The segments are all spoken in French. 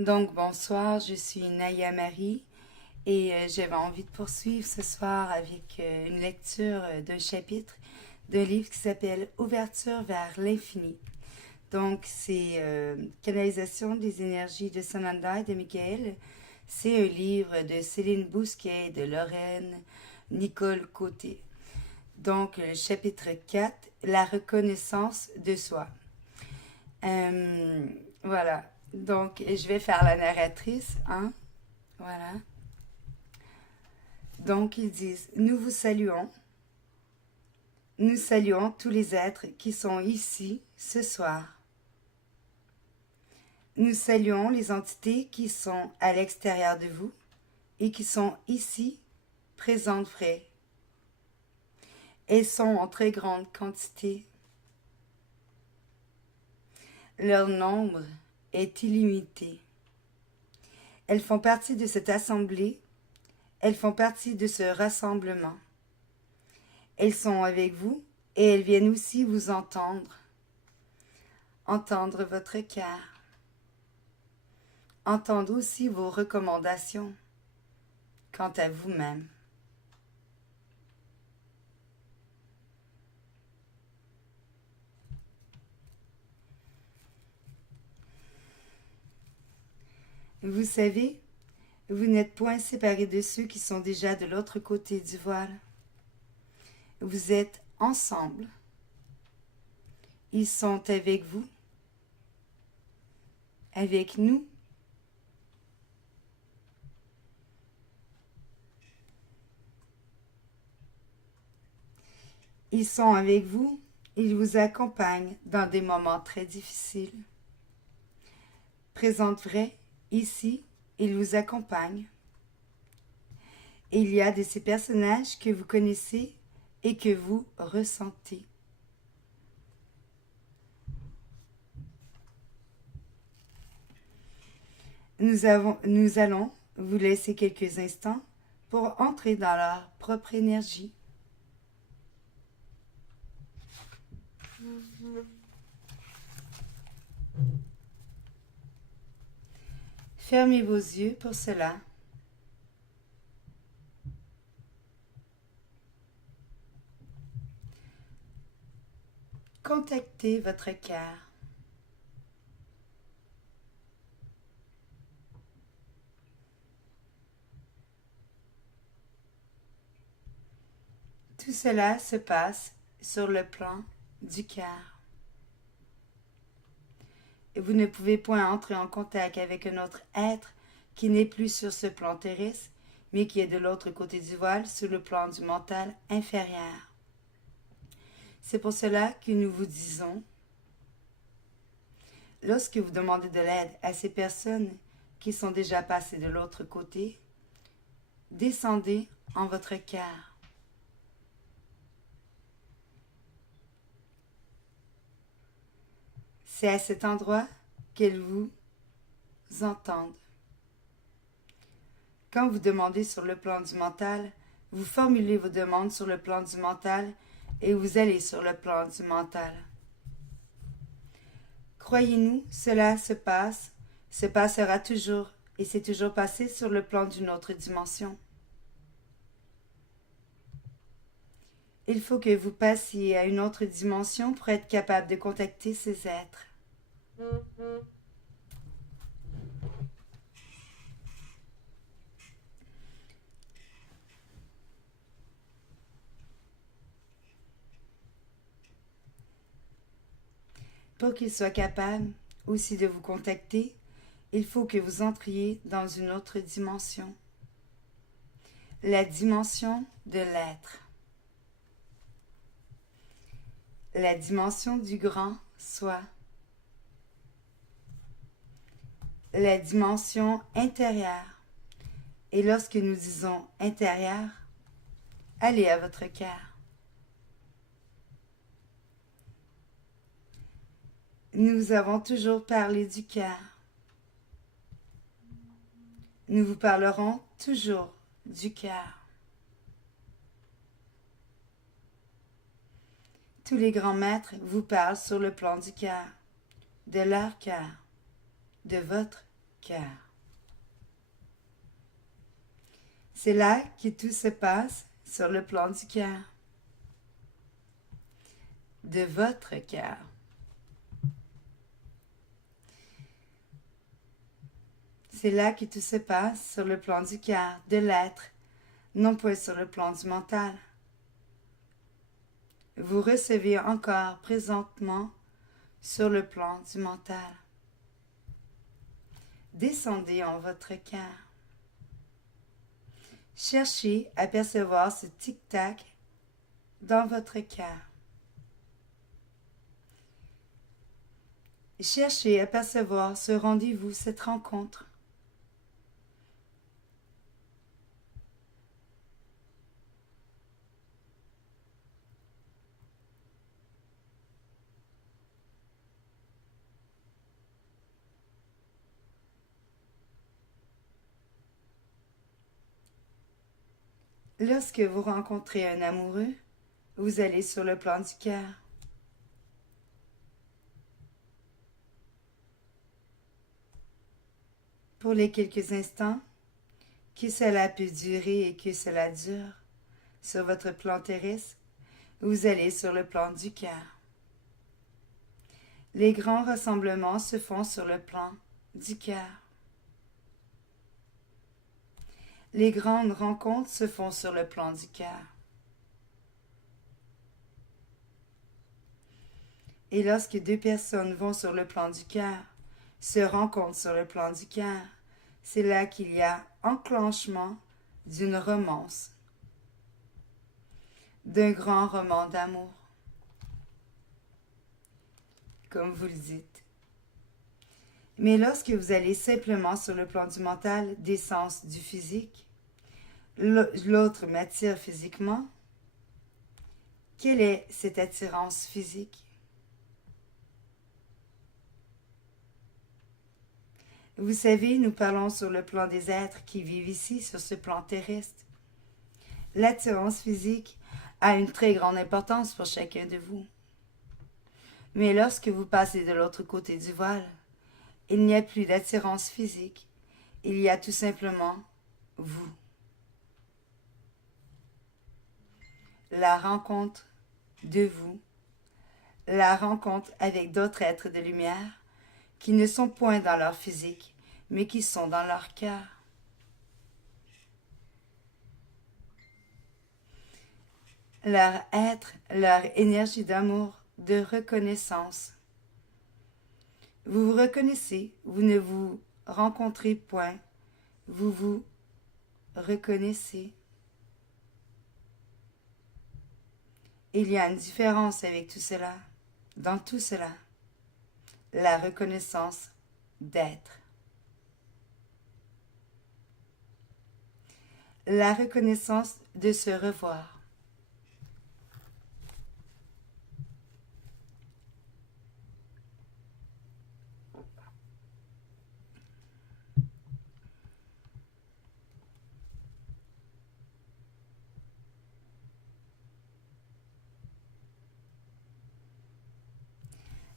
Donc bonsoir, je suis Naya Marie et j'avais envie de poursuivre ce soir avec une lecture d'un chapitre d'un livre qui s'appelle Ouverture vers l'infini. Donc c'est Canalisation des énergies de Samantha et de Michael. C'est un livre de Céline Bousquet et de Lorraine Nicole Côté. Donc le chapitre 4, la reconnaissance de soi. Euh, voilà. Donc, je vais faire la narratrice, hein. Voilà. Donc, ils disent, nous saluons tous les êtres qui sont ici ce soir. Nous saluons les entités qui sont à l'extérieur de vous et qui sont ici, présentes vraies. Elles sont en très grande quantité. Leur nombre est illimité. Elles font partie de cette assemblée. Elles font partie de ce rassemblement. Elles sont avec vous et elles viennent aussi vous entendre. Entendre votre cœur. Entendre aussi vos recommandations quant à vous-même. Vous savez, vous n'êtes point séparés de ceux qui sont déjà de l'autre côté du voile. Vous êtes ensemble. Ils sont avec vous, avec nous. Ils sont avec vous, ils vous accompagnent dans des moments très difficiles. Présente vrai, ici, ils vous accompagnent. Et il y a de ces personnages que vous connaissez et que vous ressentez. Nous allons vous laisser quelques instants pour entrer dans leur propre énergie. Fermez vos yeux pour cela. Contactez votre cœur. Tout cela se passe sur le plan du cœur. Et vous ne pouvez point entrer en contact avec un autre être qui n'est plus sur ce plan terrestre, mais qui est de l'autre côté du voile, sur le plan du mental inférieur. C'est pour cela que nous vous disons, lorsque vous demandez de l'aide à ces personnes qui sont déjà passées de l'autre côté, descendez en votre cœur. C'est à cet endroit qu'elles vous entendent. Quand vous demandez sur le plan du mental, vous formulez vos demandes sur le plan du mental et vous allez sur le plan du mental. Croyez-nous, cela se passera toujours et c'est toujours passé sur le plan d'une autre dimension. Il faut que vous passiez à une autre dimension pour être capable de contacter ces êtres. Pour qu'ils soient capables aussi de vous contacter, il faut que vous entriez dans une autre dimension. La dimension de l'être. La dimension du grand soi. La dimension intérieure. Et lorsque nous disons intérieur, allez à votre cœur. Nous avons toujours parlé du cœur. Nous vous parlerons toujours du cœur. Tous les grands maîtres vous parlent sur le plan du cœur, de leur cœur, de votre cœur. C'est là que tout se passe sur le plan du cœur, de votre cœur. C'est là que tout se passe sur le plan du cœur, de l'être, non pas sur le plan du mental. Vous recevez encore présentement sur le plan du mental. Descendez en votre cœur. Cherchez à percevoir ce tic-tac dans votre cœur. Cherchez à percevoir ce rendez-vous, cette rencontre. Lorsque vous rencontrez un amoureux, vous allez sur le plan du cœur. Pour les quelques instants que cela peut durer et que cela dure sur votre plan terrestre, vous allez sur le plan du cœur. Les grands rassemblements se font sur le plan du cœur. Les grandes rencontres se font sur le plan du cœur. Et lorsque deux personnes vont sur le plan du cœur, se rencontrent sur le plan du cœur, c'est là qu'il y a enclenchement d'une romance, d'un grand roman d'amour, comme vous le dites. Mais lorsque vous allez simplement sur le plan du mental, des sens du physique, l'autre m'attire physiquement, quelle est cette attirance physique? Vous savez, nous parlons sur le plan des êtres qui vivent ici, sur ce plan terrestre. L'attirance physique a une très grande importance pour chacun de vous. Mais lorsque vous passez de l'autre côté du voile, il n'y a plus d'attirance physique, il y a tout simplement vous. La rencontre de vous, la rencontre avec d'autres êtres de lumière qui ne sont point dans leur physique, mais qui sont dans leur cœur. Leur être, leur énergie d'amour, de reconnaissance. Vous vous reconnaissez, vous ne vous rencontrez point, vous vous reconnaissez. Il y a une différence avec tout cela, dans tout cela, la reconnaissance d'être. La reconnaissance de se revoir.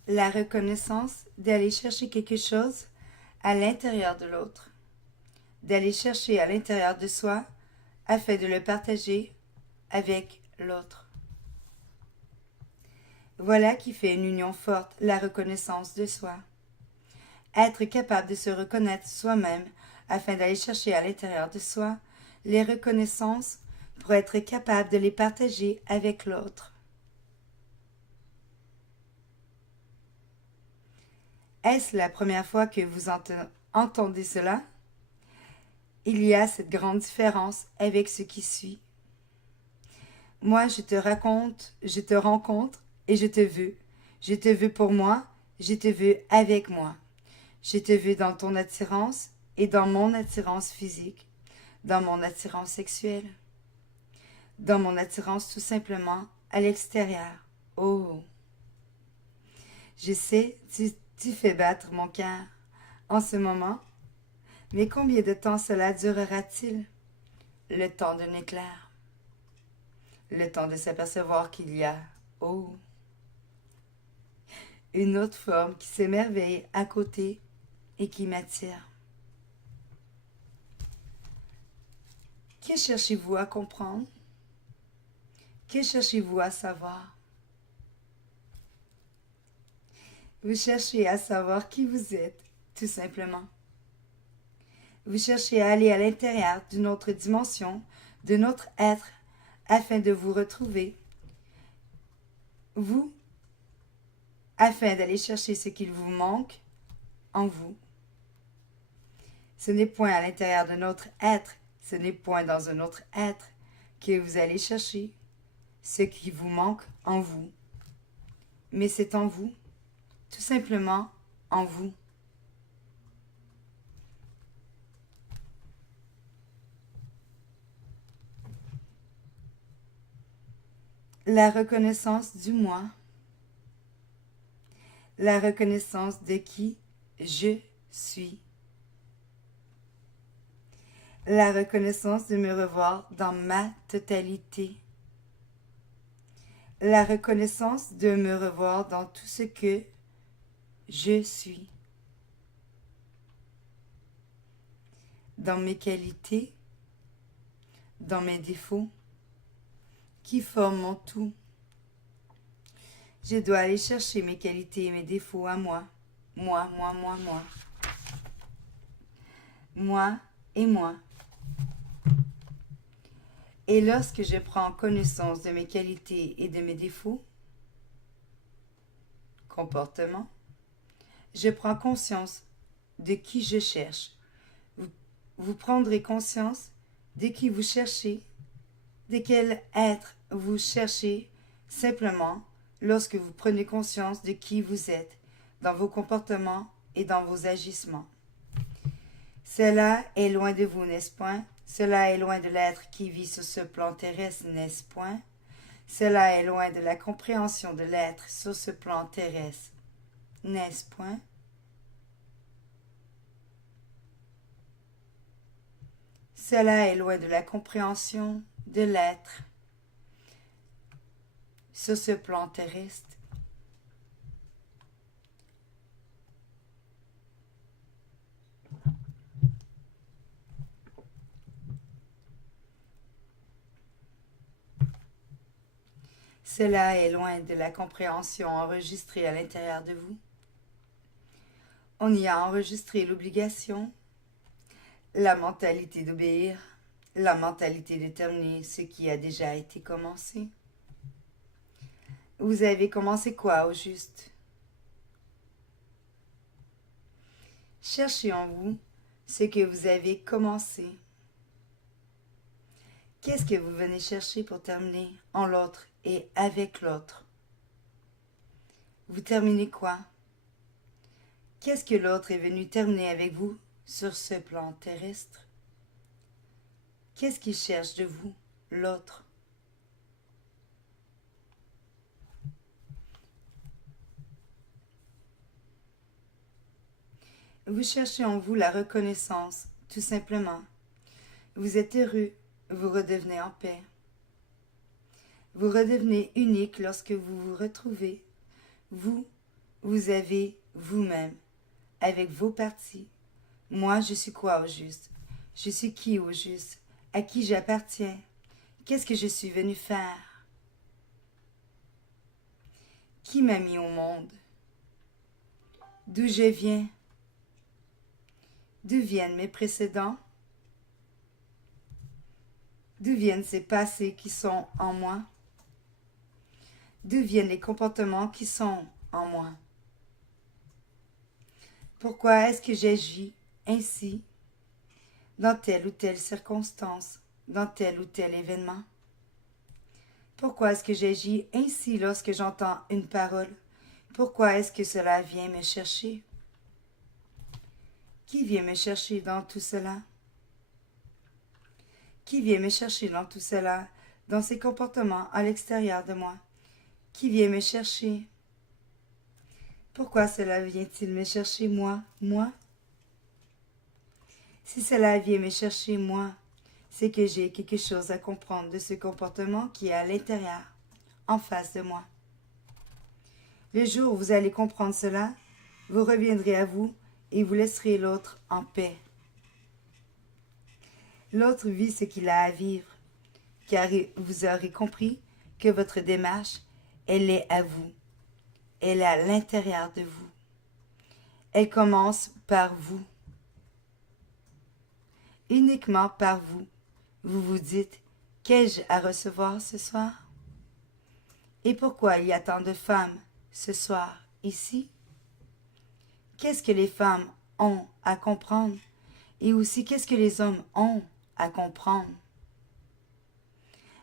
La reconnaissance d'aller chercher quelque chose à l'intérieur de l'autre, d'aller chercher à l'intérieur de soi afin de le partager avec l'autre. Voilà qui fait une union forte, la reconnaissance de soi. Être capable de se reconnaître soi-même afin d'aller chercher à l'intérieur de soi les reconnaissances pour être capable de les partager avec l'autre. Est-ce la première fois que vous entendez cela? Il y a cette grande différence avec ce qui suit. Moi, je te raconte, je te rencontre et je te veux. Je te veux pour moi, je te veux avec moi. Je te veux dans ton attirance et dans mon attirance physique, dans mon attirance sexuelle, dans mon attirance tout simplement à l'extérieur. Oh! Je sais, tu fais battre mon cœur en ce moment, mais combien de temps cela durera-t-il? Le temps d'un éclair, le temps de s'apercevoir qu'il y a, oh, une autre forme qui s'émerveille à côté et qui m'attire. Que cherchez-vous à comprendre? Que cherchez-vous à savoir? Vous cherchez à savoir qui vous êtes, tout simplement. Vous cherchez à aller à l'intérieur d'une autre dimension, de notre être, afin de vous retrouver, vous, afin d'aller chercher ce qu'il vous manque en vous. Ce n'est point à l'intérieur de notre être, ce n'est point dans un autre être que vous allez chercher ce qui vous manque en vous. Mais c'est en vous, tout simplement en vous. La reconnaissance du moi, la reconnaissance de qui je suis, la reconnaissance de me revoir dans ma totalité, la reconnaissance de me revoir dans tout ce que je suis, dans mes qualités, dans mes défauts, qui forment mon tout. Je dois aller chercher mes qualités et mes défauts à moi. Moi. Moi et moi. Et lorsque je prends connaissance de mes qualités et de mes défauts, comportements, je prends conscience de qui je cherche. Vous prendrez conscience de qui vous cherchez, de quel être vous cherchez simplement lorsque vous prenez conscience de qui vous êtes dans vos comportements et dans vos agissements. Cela est loin de vous, n'est-ce point? Cela est loin de l'être qui vit sur ce plan terrestre, n'est-ce point? Cela est loin de la compréhension de l'être sur ce plan terrestre, n'est-ce point? Cela est loin de la compréhension de l'être sur ce plan terrestre. Cela est loin de la compréhension enregistrée à l'intérieur de vous. On y a enregistré l'obligation, la mentalité d'obéir, la mentalité de terminer ce qui a déjà été commencé. Vous avez commencé quoi au juste? Cherchez en vous ce que vous avez commencé. Qu'est-ce que vous venez chercher pour terminer en l'autre et avec l'autre? Vous terminez quoi? Qu'est-ce que l'autre est venu terminer avec vous sur ce plan terrestre? Qu'est-ce qu'il cherche de vous, l'autre? Vous cherchez en vous la reconnaissance, tout simplement. Vous êtes heureux, vous redevenez en paix. Vous redevenez unique lorsque vous vous retrouvez. Vous avez vous-même, avec vos parties. Moi, je suis quoi au juste? Je suis qui au juste? À qui j'appartiens? Qu'est-ce que je suis venu faire? Qui m'a mis au monde? D'où je viens? D'où viennent mes précédents? D'où viennent ces passés qui sont en moi? D'où viennent les comportements qui sont en moi? Pourquoi est-ce que j'agis ainsi dans telle ou telle circonstance, dans tel ou tel événement? Pourquoi est-ce que j'agis ainsi lorsque j'entends une parole? Pourquoi est-ce que cela vient me chercher? Qui vient me chercher dans tout cela? Qui vient me chercher dans tout cela, dans ces comportements à l'extérieur de moi? Qui vient me chercher? Pourquoi cela vient-il me chercher moi? Si cela vient me chercher moi, c'est que j'ai quelque chose à comprendre de ce comportement qui est à l'intérieur, en face de moi. Le jour où vous allez comprendre cela, vous reviendrez à vous et vous laisserez l'autre en paix. L'autre vit ce qu'il a à vivre, car vous aurez compris que votre démarche, elle est à vous. Elle est à l'intérieur de vous. Elle commence par vous. Uniquement par vous. Vous vous dites, qu'ai-je à recevoir ce soir? Et pourquoi il y a tant de femmes ce soir ici? Qu'est-ce que les femmes ont à comprendre? Et aussi, qu'est-ce que les hommes ont à comprendre?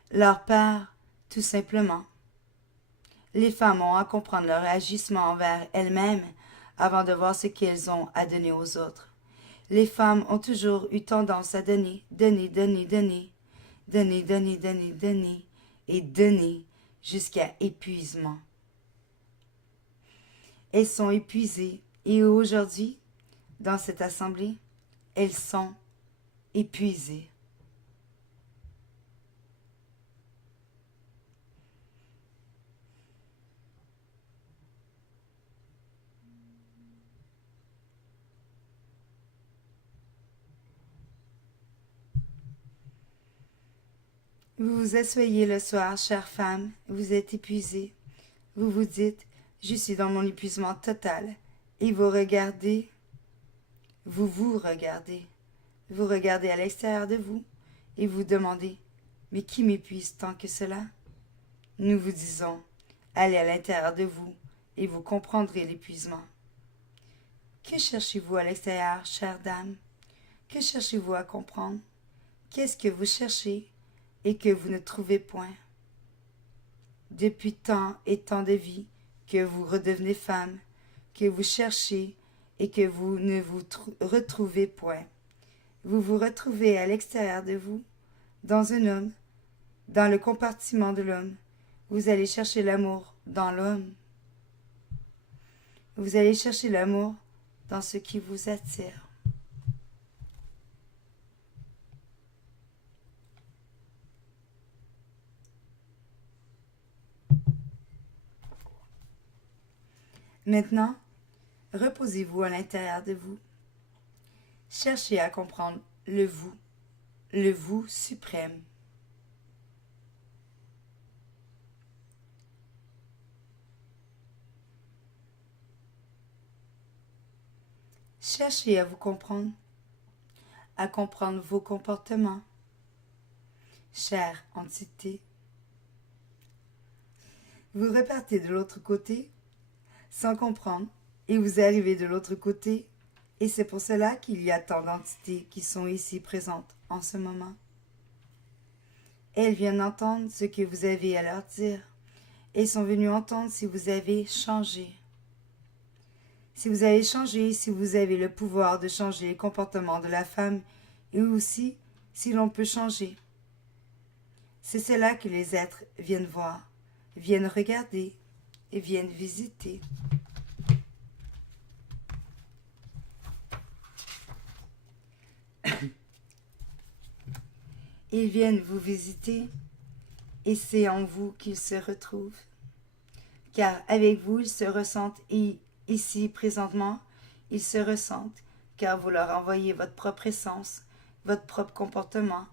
Leur part, tout simplement. Les femmes ont à comprendre leur agissement envers elles-mêmes avant de voir ce qu'elles ont à donner aux autres. Les femmes ont toujours eu tendance à donner, donner, donner, donner, donner, donner, donner, donner, et donner jusqu'à épuisement. Elles sont épuisées et aujourd'hui, dans cette assemblée, elles sont épuisées. Vous vous asseyez le soir, chère femme, vous êtes épuisée. Vous vous dites, je suis dans mon épuisement total. Et vous regardez, vous regardez. Vous regardez à l'extérieur de vous et vous demandez, mais qui m'épuise tant que cela? Nous vous disons, allez à l'intérieur de vous et vous comprendrez l'épuisement. Que cherchez-vous à l'extérieur, chère dame? Que cherchez-vous à comprendre? Qu'est-ce que vous cherchez et que vous ne trouvez point? Depuis tant et tant de vies que vous redevenez femme, que vous cherchez et que vous ne vous retrouvez point. Vous vous retrouvez à l'extérieur de vous, dans un homme, dans le compartiment de l'homme. Vous allez chercher l'amour dans l'homme. Vous allez chercher l'amour dans ce qui vous attire. Maintenant, reposez-vous à l'intérieur de vous. Cherchez à comprendre le vous suprême. Cherchez à vous comprendre, à comprendre vos comportements. Chère entité, vous repartez de l'autre côté sans comprendre et vous arrivez de l'autre côté et c'est pour cela qu'il y a tant d'entités qui sont ici présentes en ce moment. Elles viennent entendre ce que vous avez à leur dire et sont venues entendre si vous avez changé. Si vous avez changé, si vous avez le pouvoir de changer le comportement de la femme et aussi si l'on peut changer. C'est cela que les êtres viennent voir, viennent regarder et viennent visiter. Ils viennent vous visiter et c'est en vous qu'ils se retrouvent. Car avec vous, ils se ressentent et ici, présentement, ils se ressentent car vous leur envoyez votre propre essence, votre propre comportement,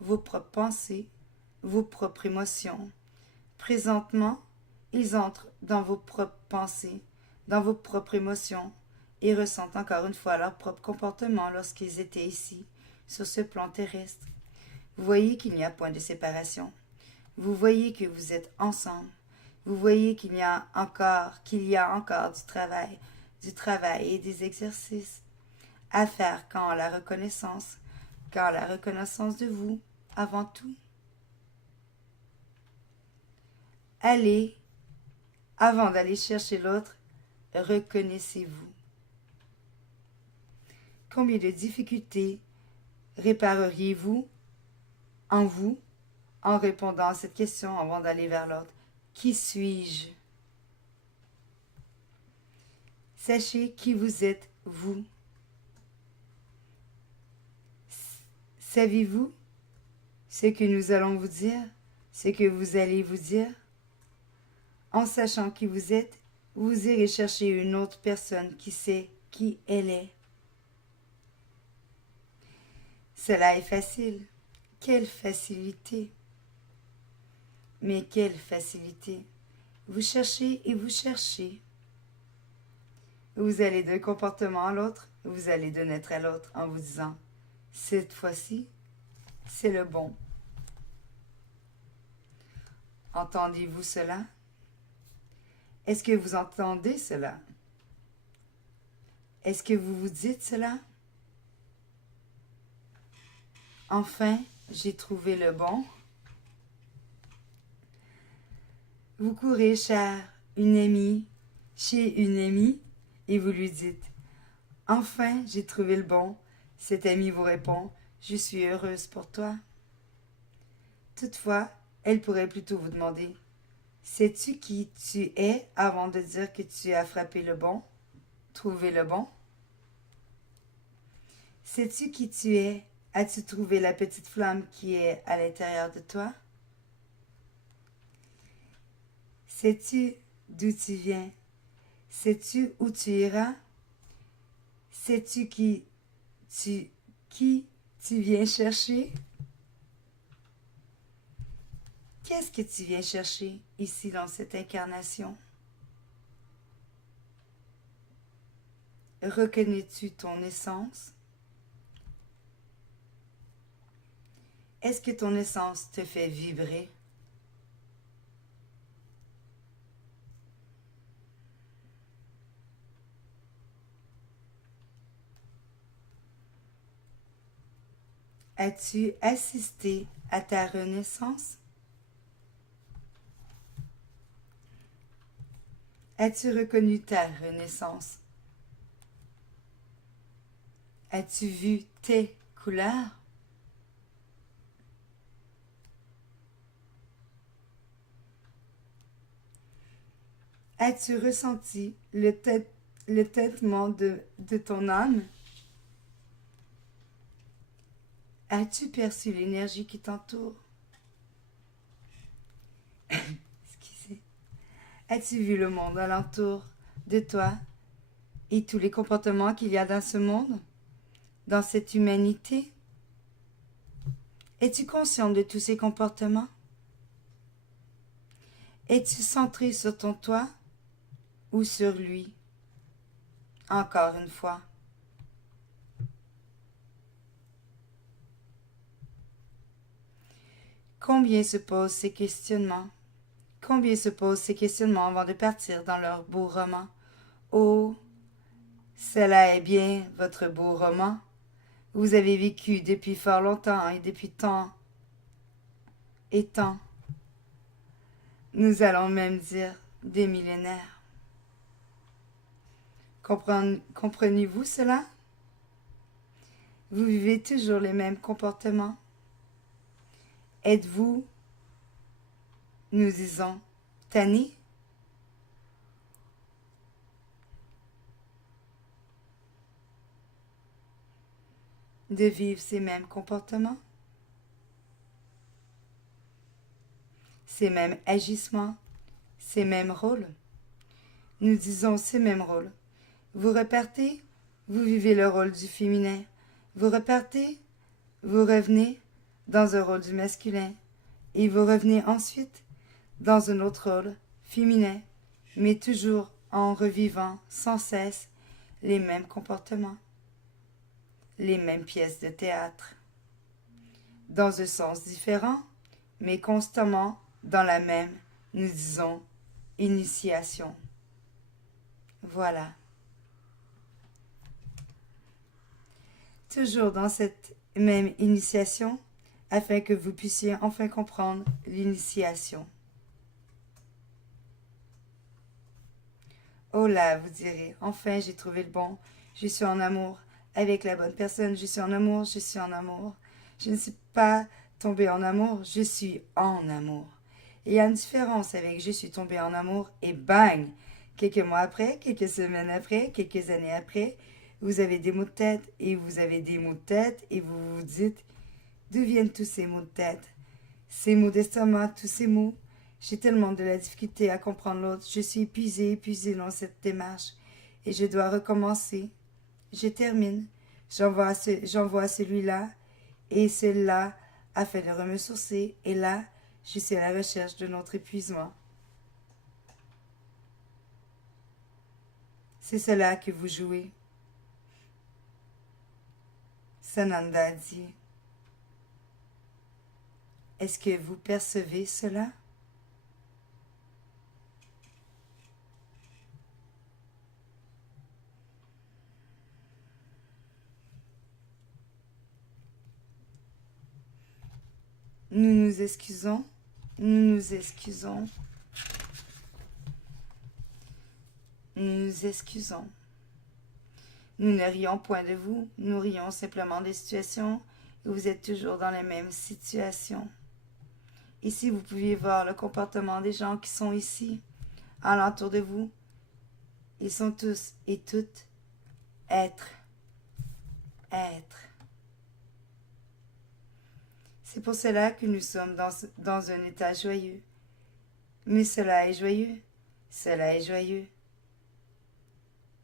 vos propres pensées, vos propres émotions. Présentement, ils entrent dans vos propres pensées, dans vos propres émotions et ressentent encore une fois leur propre comportement lorsqu'ils étaient ici, sur ce plan terrestre. Vous voyez qu'il n'y a point de séparation. Vous voyez que vous êtes ensemble. Vous voyez qu'il y a encore du travail et des exercices à faire quand la reconnaissance de vous avant tout. Allez, avant d'aller chercher l'autre, reconnaissez-vous. Combien de difficultés répareriez-vous en répondant à cette question avant d'aller vers l'autre? Qui suis-je? Sachez qui vous êtes, vous. Savez-vous ce que nous allons vous dire, ce que vous allez vous dire? En sachant qui vous êtes, vous irez chercher une autre personne qui sait qui elle est. Cela est facile. Quelle facilité! Mais quelle facilité! Vous cherchez et vous cherchez. Vous allez d'un comportement à l'autre, vous allez d'un être à l'autre en vous disant, cette fois-ci, c'est le bon. Entendez-vous cela? Est-ce que vous entendez cela? Est-ce que vous vous dites cela? Enfin, j'ai trouvé le bon. Vous courez chez une amie, et vous lui dites, enfin, j'ai trouvé le bon. Cette amie vous répond, je suis heureuse pour toi. Toutefois, elle pourrait plutôt vous demander, sais-tu qui tu es avant de dire que tu as frappé le bon, trouvé le bon? Sais-tu qui tu es? As-tu trouvé la petite flamme qui est à l'intérieur de toi? Sais-tu d'où tu viens? Sais-tu où tu iras? Sais-tu qui tu viens chercher? Qu'est-ce que tu viens chercher ici dans cette incarnation? Reconnais-tu ton essence? Est-ce que ton essence te fait vibrer? As-tu assisté à ta renaissance? As-tu reconnu ta renaissance? As-tu vu tes couleurs? As-tu ressenti le tâtement de ton âme? As-tu perçu l'énergie qui t'entoure? Excusez. As-tu vu le monde alentour de toi et tous les comportements qu'il y a dans ce monde, dans cette humanité? Es-tu conscient de tous ces comportements? Es-tu centré sur ton toi ou sur lui? Encore une fois. Combien se posent ces questionnements? Combien se posent ces questionnements avant de partir dans leur beau roman? Oh, cela est bien votre beau roman. Vous avez vécu depuis fort longtemps et depuis tant et tant. Nous allons même dire des millénaires. Comprenez-vous cela? Vous vivez toujours les mêmes comportements. Êtes-vous, nous disons, tanné? De vivre ces mêmes comportements? Ces mêmes agissements? Ces mêmes rôles? Nous disons ces mêmes rôles. Vous repartez, vous vivez le rôle du féminin. Vous repartez, vous revenez dans un rôle du masculin. Et vous revenez ensuite dans un autre rôle féminin, mais toujours en revivant sans cesse les mêmes comportements, les mêmes pièces de théâtre, dans un sens différent, mais constamment dans la même, nous disons, initiation. Voilà. Toujours dans cette même initiation, afin que vous puissiez enfin comprendre l'initiation. Oh là, vous direz, enfin j'ai trouvé le bon, je suis en amour avec la bonne personne, je suis en amour, je suis en amour. Je ne suis pas tombée en amour, je suis en amour. Et il y a une différence avec je suis tombée en amour et bang, quelques mois après, quelques semaines après, quelques années après, vous avez des maux de tête et vous avez des maux de tête et vous vous dites, d'où viennent tous ces maux de tête? Ces maux d'estomac, tous ces maux. J'ai tellement de la difficulté à comprendre l'autre. Je suis épuisée dans cette démarche. Et je dois recommencer. Je termine. J'envoie à celui-là et cela afin de me ressourcer. Et là, je suis à la recherche de notre épuisement. C'est cela que vous jouez. Sananda dit. Est-ce que vous percevez cela? Nous nous excusons, nous nous excusons, nous nous excusons. Nous ne rions point de vous, nous rions simplement des situations où vous êtes toujours dans les mêmes situations. Ici, vous pouvez voir le comportement des gens qui sont ici, alentour de vous. Ils sont tous et toutes êtres. C'est pour cela que nous sommes dans un état joyeux. Mais cela est joyeux,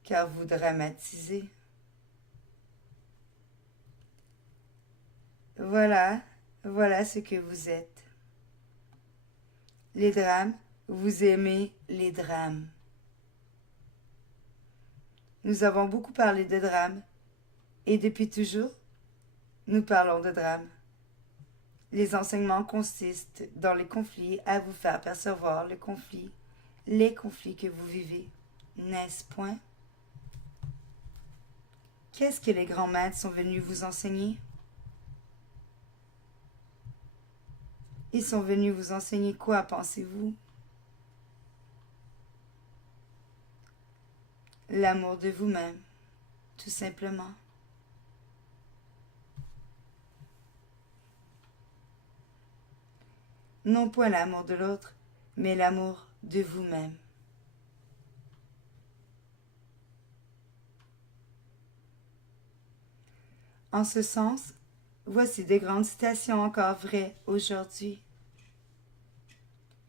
car vous dramatisez. Voilà ce que vous êtes. Les drames, vous aimez les drames. Nous avons beaucoup parlé de drames, et depuis toujours, nous parlons de drames. Les enseignements consistent dans les conflits à vous faire percevoir les conflits que vous vivez, n'est-ce point? Qu'est-ce que les grands maîtres sont venus vous enseigner? Ils sont venus vous enseigner quoi, pensez-vous? L'amour de vous-même, tout simplement. Non point l'amour de l'autre, mais l'amour de vous-même. En ce sens, voici de grandes citations encore vraies aujourd'hui.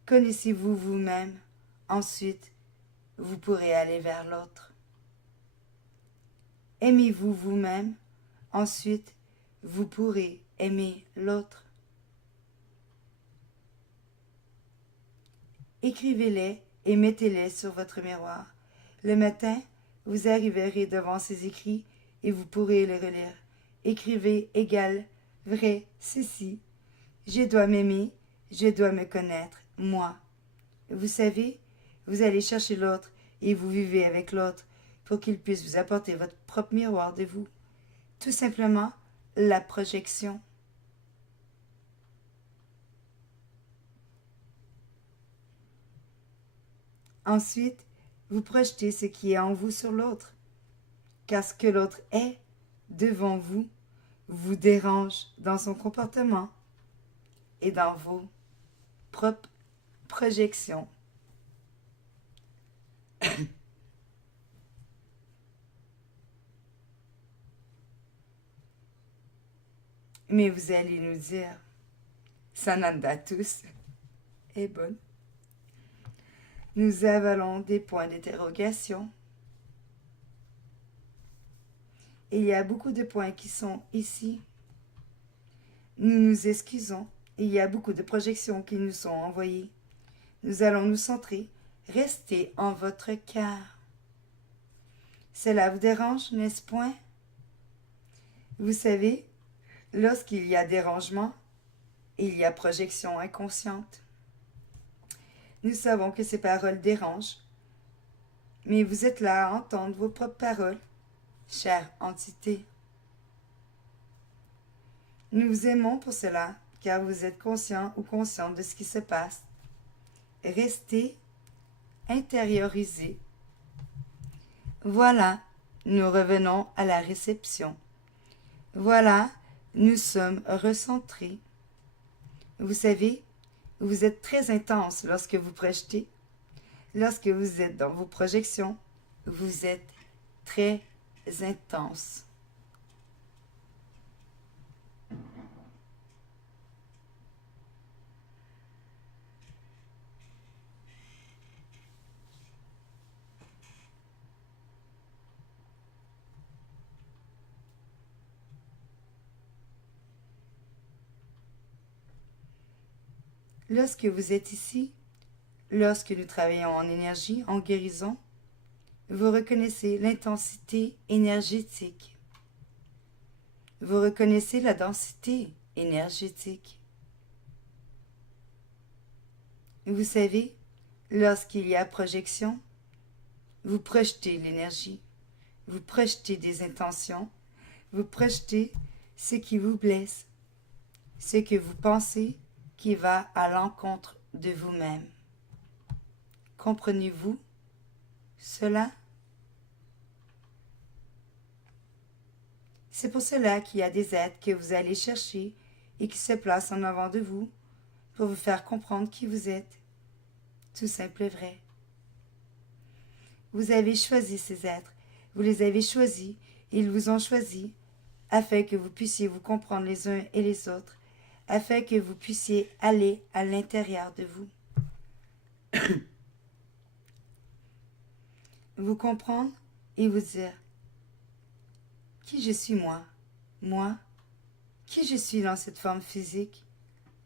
Connaissez-vous vous-même, ensuite vous pourrez aller vers l'autre. Aimez-vous vous-même, ensuite vous pourrez aimer l'autre. Écrivez-les et mettez-les sur votre miroir. Le matin, vous arriverez devant ces écrits et vous pourrez les relire. Écrivez égal, vrai, ceci. Je dois m'aimer, je dois me connaître, moi. Vous savez, vous allez chercher l'autre et vous vivez avec l'autre pour qu'il puisse vous apporter votre propre miroir de vous. Tout simplement, la projection. Ensuite, vous projetez ce qui est en vous sur l'autre, car ce que l'autre est devant vous vous dérange dans son comportement et dans vos propres projections. Mais vous allez nous dire, Sananda tous est bonne. Nous avalons des points d'interrogation. Il y a beaucoup de points qui sont ici. Nous nous excusons. Il y a beaucoup de projections qui nous sont envoyées. Nous allons nous centrer. Restez en votre cœur. Cela vous dérange, n'est-ce point? Vous savez, lorsqu'il y a dérangement, il y a projection inconsciente. Nous savons que ces paroles dérangent, mais vous êtes là à entendre vos propres paroles, chère entité. Nous vous aimons pour cela, car vous êtes conscient ou consciente de ce qui se passe. Restez intériorisés. Voilà, nous revenons à la réception. Voilà, nous sommes recentrés. Vous savez, vous êtes très intense lorsque vous projetez. Lorsque vous êtes dans vos projections, vous êtes très intense. Lorsque vous êtes ici, lorsque nous travaillons en énergie, en guérison, vous reconnaissez l'intensité énergétique. Vous reconnaissez la densité énergétique. Vous savez, lorsqu'il y a projection, vous projetez l'énergie, vous projetez des intentions, vous projetez ce qui vous blesse, ce que vous pensez qui va à l'encontre de vous-même. Comprenez-vous cela? C'est pour cela qu'il y a des êtres que vous allez chercher et qui se placent en avant de vous pour vous faire comprendre qui vous êtes. Tout simple et vrai. Vous avez choisi ces êtres, vous les avez choisis et ils vous ont choisi afin que vous puissiez vous comprendre les uns et les autres, afin que vous puissiez aller à l'intérieur de vous. Vous comprendre et vous dire qui je suis moi, qui je suis dans cette forme physique,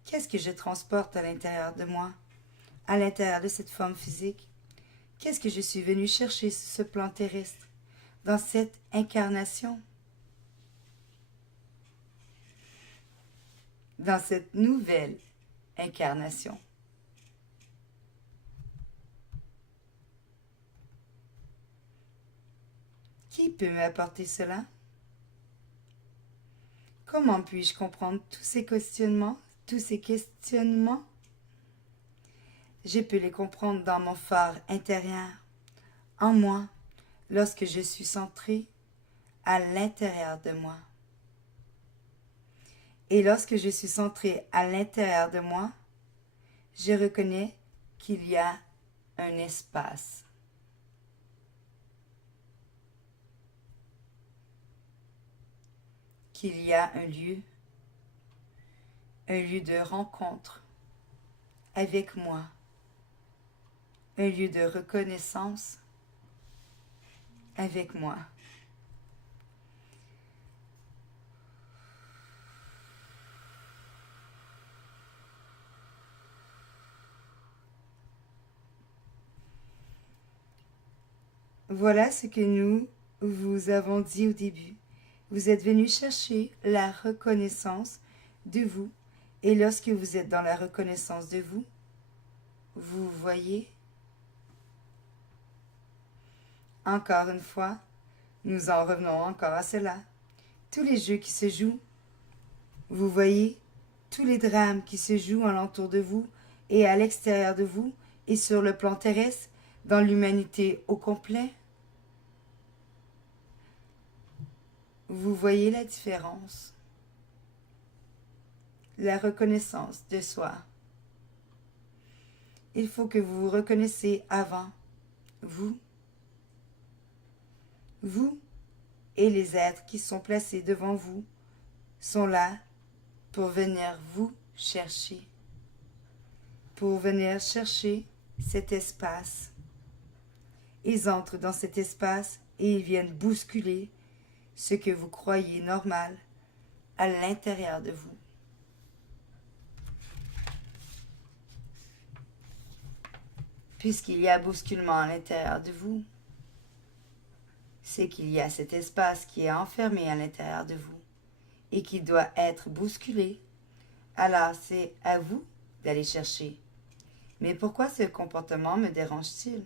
qu'est-ce que je transporte à l'intérieur de moi, à l'intérieur de cette forme physique, qu'est-ce que je suis venu chercher sur ce plan terrestre, dans cette incarnation, dans cette nouvelle incarnation. Qui peut m'apporter cela? Comment puis-je comprendre tous ces questionnements, Je peux les comprendre dans mon phare intérieur, en moi, lorsque je suis centré à l'intérieur de moi. Et lorsque je suis centré à l'intérieur de moi, je reconnais qu'il y a un espace. Qu'il y a un lieu de rencontre avec moi, un lieu de reconnaissance avec moi. Voilà ce que nous vous avons dit au début. Vous êtes venu chercher la reconnaissance de vous, et lorsque vous êtes dans la reconnaissance de vous, vous voyez. Encore une fois, nous en revenons encore à cela. Tous les jeux qui se jouent, vous voyez, tous les drames qui se jouent alentour de vous et à l'extérieur de vous et sur le plan terrestre, dans l'humanité au complet. Vous voyez la différence, la reconnaissance de soi. Il faut que vous vous reconnaissiez avant, vous et les êtres qui sont placés devant vous sont là pour venir vous chercher, pour venir chercher cet espace. Ils entrent dans cet espace et ils viennent bousculer ce que vous croyez normal à l'intérieur de vous. Puisqu'il y a bousculement à l'intérieur de vous, c'est qu'il y a cet espace qui est enfermé à l'intérieur de vous et qui doit être bousculé. Alors c'est à vous d'aller chercher. Mais pourquoi ce comportement me dérange-t-il?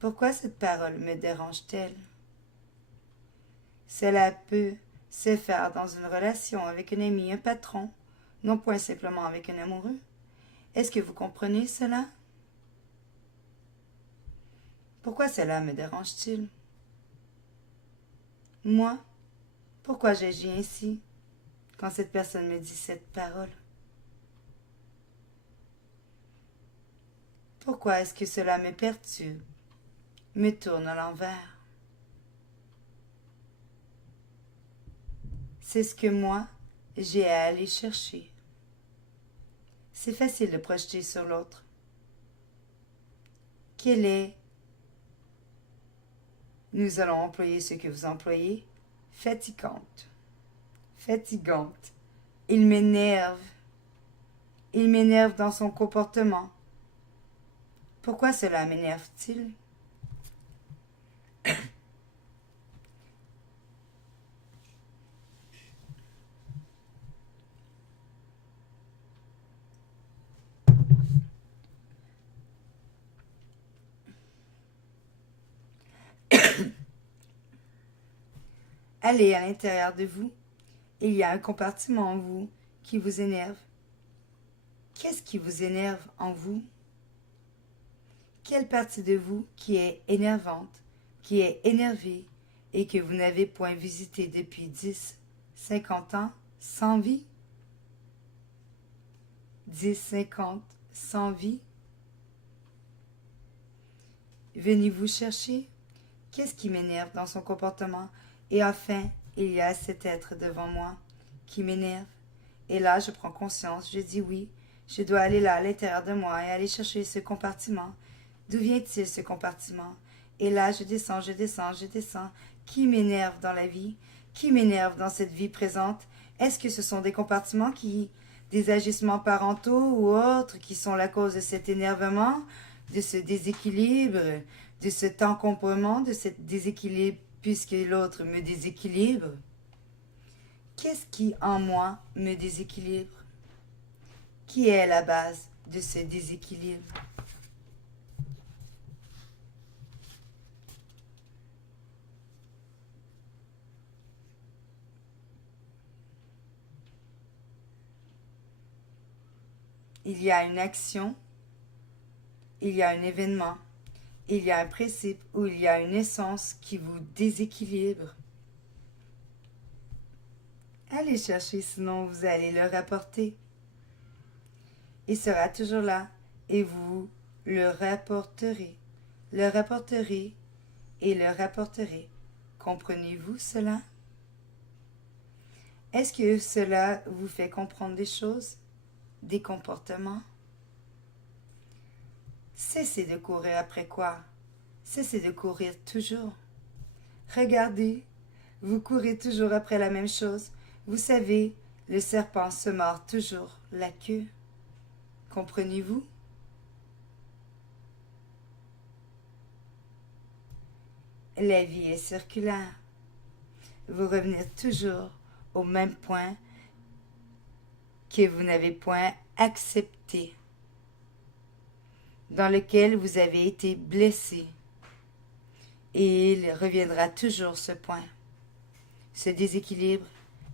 Pourquoi cette parole me dérange-t-elle? Cela peut se faire dans une relation avec un ami, un patron, non point simplement avec un amoureux. Est-ce que vous comprenez cela? Pourquoi cela me dérange-t-il? Moi, pourquoi j'agis ainsi quand cette personne me dit cette parole? Pourquoi est-ce que cela me perturbe, me tourne à l'envers? C'est ce que moi, j'ai à aller chercher. C'est facile de projeter sur l'autre. Quel est? Nous allons employer ce que vous employez. Fatigante. Fatigante. Il m'énerve. Il m'énerve dans son comportement. Pourquoi cela m'énerve-t-il? Allez à l'intérieur de vous. Il y a un compartiment en vous qui vous énerve. Qu'est-ce qui vous énerve en vous? Quelle partie de vous qui est énervante, qui est énervée et que vous n'avez point visitée depuis 10, 50 ans sans vie? 10, 50 sans vie? Venez-vous chercher? Qu'est-ce qui m'énerve dans son comportement? Et enfin, il y a cet être devant moi qui m'énerve. Et là, je prends conscience, je dis oui, je dois aller là à l'intérieur de moi et aller chercher ce compartiment. D'où vient-il ce compartiment? Et là, je descends, je descends, je descends. Qui m'énerve dans la vie? Qui m'énerve dans cette vie présente? Est-ce que ce sont des compartiments des agissements parentaux ou autres qui sont la cause de cet énervement, de ce déséquilibre, de cet encombrement, de ce déséquilibre puisque l'autre me déséquilibre? Qu'est-ce qui en moi me déséquilibre? Qui est la base de ce déséquilibre? Il y a une action, il y a un événement, il y a un principe ou il y a une essence qui vous déséquilibre. Allez chercher, sinon vous allez le rapporter. Il sera toujours là et vous le rapporterez. Le rapporterez et le rapporterez. Comprenez-vous cela? Est-ce que cela vous fait comprendre des choses, des comportements? Cessez de courir après quoi? Cessez de courir toujours. Regardez, vous courez toujours après la même chose. Vous savez, le serpent se mord toujours la queue. Comprenez-vous? La vie est circulaire. Vous revenez toujours au même point que vous n'avez point accepté, dans lequel vous avez été blessé. Et il reviendra toujours ce point, ce déséquilibre,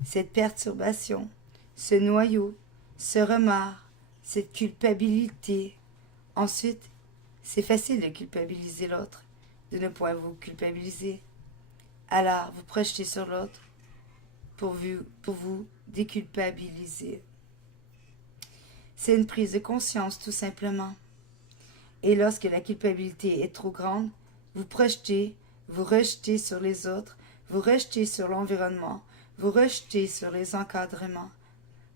cette perturbation, ce noyau, ce remords, cette culpabilité. Ensuite, c'est facile de culpabiliser l'autre, de ne point vous culpabiliser. Alors, vous projetez sur l'autre pour vous déculpabiliser. C'est une prise de conscience, tout simplement. Et lorsque la culpabilité est trop grande, vous projetez, vous rejetez sur les autres, vous rejetez sur l'environnement, vous rejetez sur les encadrements.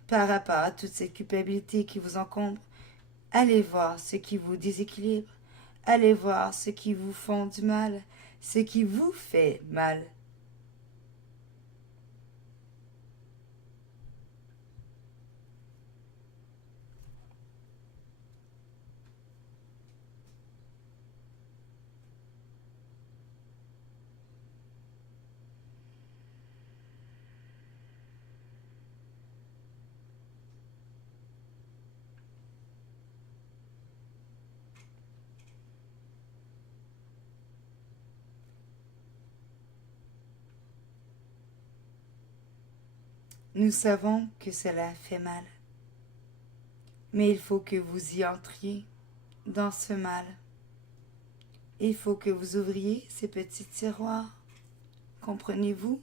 Par rapport à toute cette culpabilité qui vous encombre, allez voir ce qui vous déséquilibre, allez voir ce qui vous font du mal, ce qui vous fait mal. Nous savons que cela fait mal, mais il faut que vous y entriez dans ce mal. Il faut que vous ouvriez ces petits tiroirs. Comprenez-vous?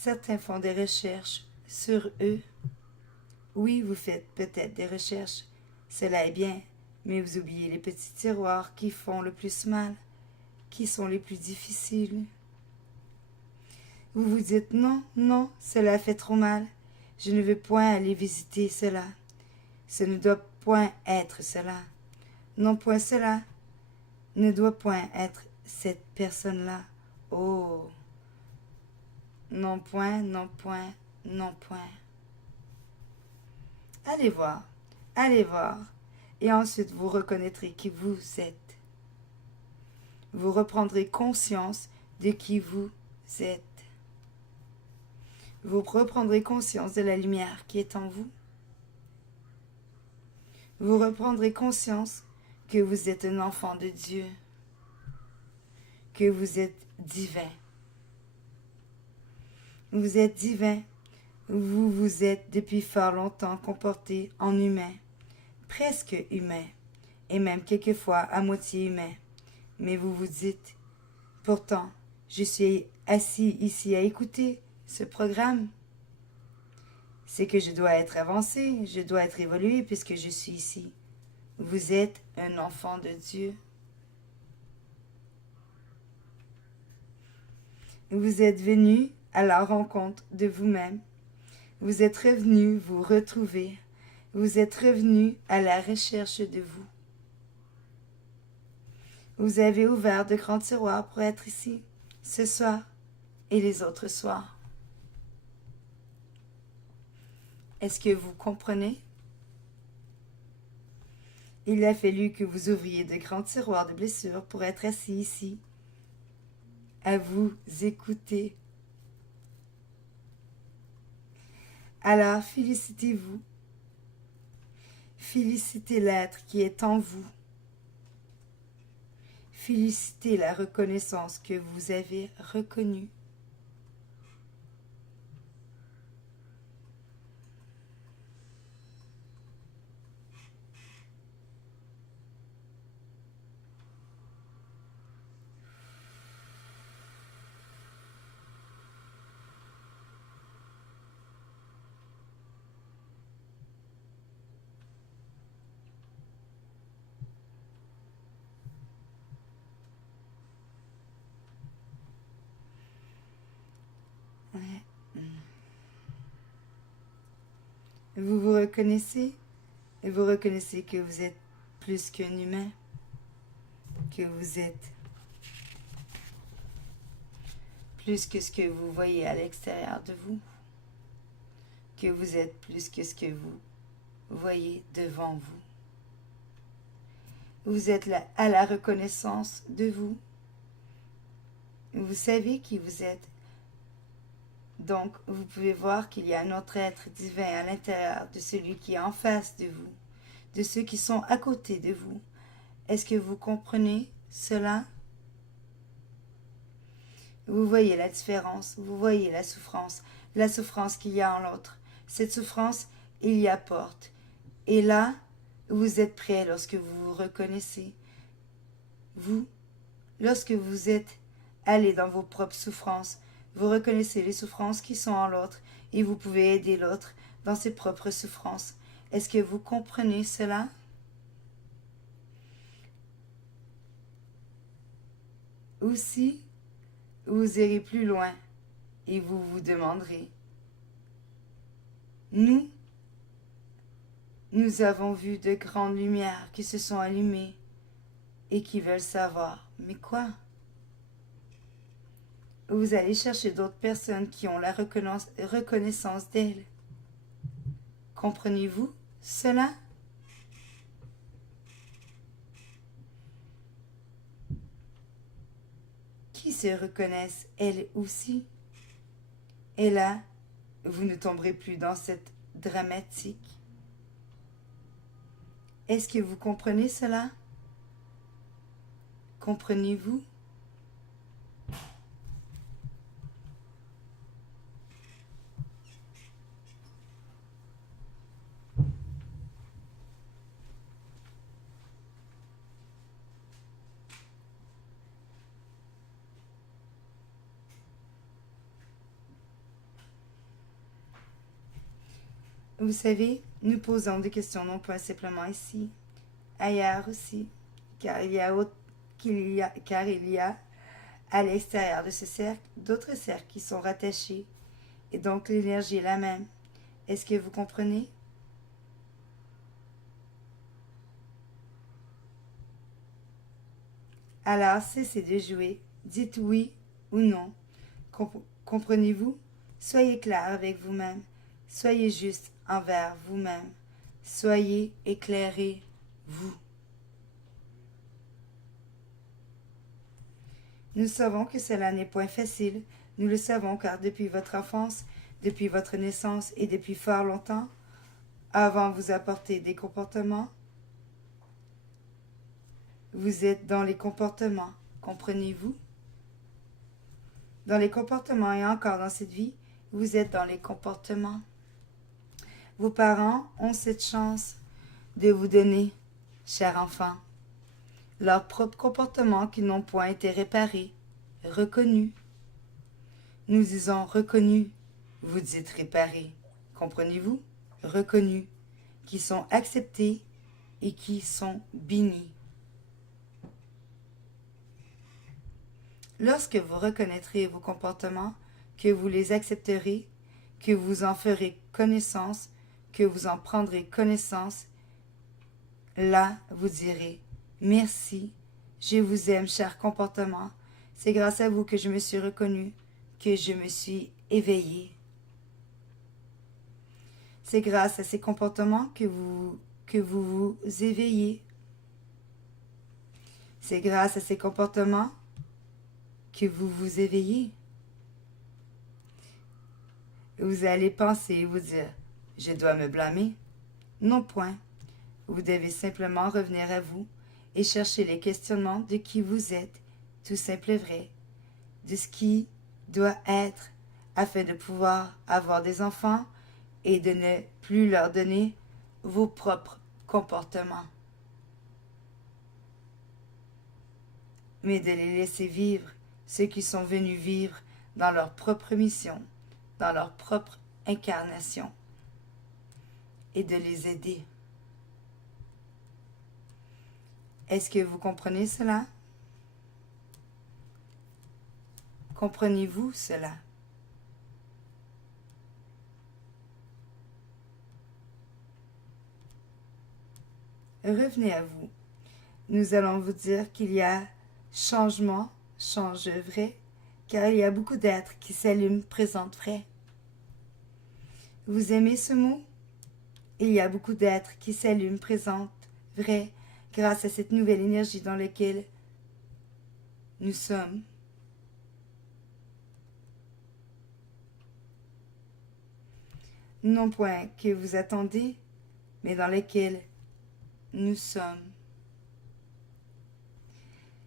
Certains font des recherches sur eux. Oui, vous faites peut-être des recherches. Cela est bien, Mais vous oubliez les petits tiroirs qui font le plus mal, qui sont les plus difficiles. Vous vous dites non, non, cela fait trop mal. Je ne veux point aller visiter cela. Ce ne doit point être cela. Non point cela. Ne doit point être cette personne-là. Oh. Non point, non point, non point. Allez voir, allez voir. Et ensuite vous reconnaîtrez qui vous êtes. Vous reprendrez conscience de qui vous êtes. Vous reprendrez conscience de la lumière qui est en vous. Vous reprendrez conscience que vous êtes un enfant de Dieu, que vous êtes divin. Vous êtes divin. Vous vous êtes depuis fort longtemps comporté en humain, presque humain, et même quelquefois à moitié humain. Mais vous vous dites, pourtant, je suis assis ici à écouter ce programme. C'est que je dois être avancé, je dois être évolué puisque je suis ici. Vous êtes un enfant de Dieu. Vous êtes venu à la rencontre de vous-même. Vous êtes revenu vous retrouver. Vous êtes revenu à la recherche de vous. Vous avez ouvert de grands tiroirs pour être ici, ce soir et les autres soirs. Est-ce que vous comprenez? Il a fallu que vous ouvriez de grands tiroirs de blessures pour être assis ici, à vous écouter. Alors félicitez-vous. Félicitez l'être qui est en vous. Félicitez la reconnaissance que vous avez reconnue. Vous vous reconnaissez et vous reconnaissez que vous êtes plus qu'un humain, que vous êtes plus que ce que vous voyez à l'extérieur de vous, que vous êtes plus que ce que vous voyez devant vous. Vous êtes là à la reconnaissance de vous. Vous savez qui vous êtes. Donc, vous pouvez voir qu'il y a un autre être divin à l'intérieur de celui qui est en face de vous, de ceux qui sont à côté de vous. Est-ce que vous comprenez cela? Vous voyez la différence, vous voyez la souffrance qu'il y a en l'autre. Cette souffrance, il y apporte. Et là, vous êtes prêt lorsque vous vous reconnaissez. Vous, lorsque vous êtes allé dans vos propres souffrances, vous reconnaissez les souffrances qui sont en l'autre et vous pouvez aider l'autre dans ses propres souffrances. Est-ce que vous comprenez cela? Aussi, vous irez plus loin et vous vous demanderez, nous avons vu de grandes lumières qui se sont allumées et qui veulent savoir, mais quoi? Vous allez chercher d'autres personnes qui ont la reconnaissance d'elles. Comprenez-vous cela? Qui se reconnaissent elles aussi? Et là, vous ne tomberez plus dans cette dramatique. Est-ce que vous comprenez cela? Comprenez-vous? Vous savez, nous posons des questions non pas simplement ici, ailleurs aussi, car il y a à l'extérieur de ce cercle d'autres cercles qui sont rattachés, et donc l'énergie est la même. Est-ce que vous comprenez? Alors cessez de jouer, dites oui ou non. Comprenez-vous? Soyez clair avec vous-même, soyez juste envers vous-même, soyez éclairé, vous. Nous savons que cela n'est point facile, nous le savons car depuis votre enfance, depuis votre naissance et depuis fort longtemps, avant vous apporter des comportements, vous êtes dans les comportements, comprenez-vous? Dans les comportements et encore dans cette vie, vous êtes dans les comportements. Vos parents ont cette chance de vous donner, cher enfant, leurs propres comportements qui n'ont point été réparés, reconnus. Nous disons reconnus, vous dites réparés. Comprenez-vous? Reconnus, qui sont acceptés et qui sont bénis. Lorsque vous reconnaîtrez vos comportements, que vous les accepterez, que vous en ferez connaissance, que vous en prendrez connaissance, là vous direz « Merci, je vous aime, cher comportement, c'est grâce à vous que je me suis reconnu, que je me suis éveillé. C'est grâce à ces comportements que vous vous éveillez. C'est grâce à ces comportements que vous vous éveillez. Vous allez penser et vous dire « Je dois me blâmer ». Non point. Vous devez simplement revenir à vous et chercher les questionnements de qui vous êtes, tout simple et vrai, de ce qui doit être, afin de pouvoir avoir des enfants et de ne plus leur donner vos propres comportements, mais de les laisser vivre ceux qui sont venus vivre dans leur propre mission, dans leur propre incarnation, et de les aider. Est-ce que vous comprenez cela? Comprenez-vous cela? Revenez à vous. Nous allons vous dire qu'il y a changement, change vrai, car il y a beaucoup d'êtres qui s'allument, présentent vrai. Vous aimez ce mot? Il y a beaucoup d'êtres qui s'allument, présentent vrai, grâce à cette nouvelle énergie dans laquelle nous sommes. Non point que vous attendez, mais dans laquelle nous sommes.